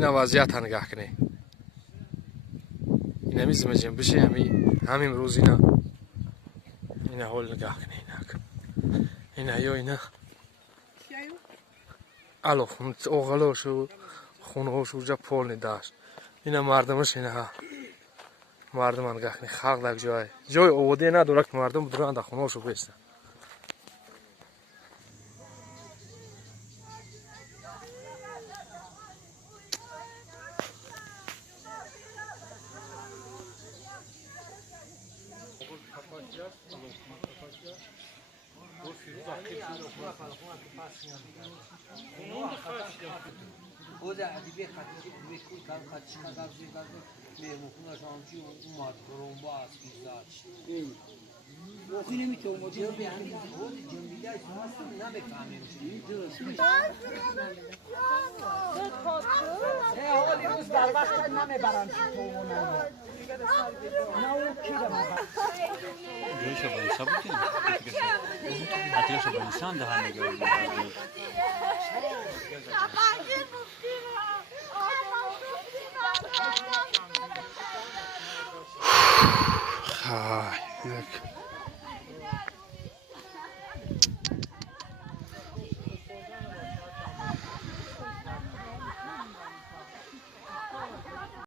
اینا وضعیت نگاه کنی اینا میزمجیم بشه همین روز اینا حال نگاه کنی اینا الو اوغلوشو خونهاشو جا پول نداشت اینا مردمش اینا مردم نگاه کنی خلق در جای آوده نداره که مردم بدران در خونهاشو بیستن خود عدیبی خطی بکوی کار خطی کار زیاد میمونم شانسی اومد برام با اسکیزاش. وقتی نمیتونم جلو بیانی خود جنبیده است نمیفهمیم چی. نه حالی روز در وقت نمیبرم تو اونم. نه اون کی دارم. جوش با انسان بودیم. حتیش با انسان ده نگاه. خای یک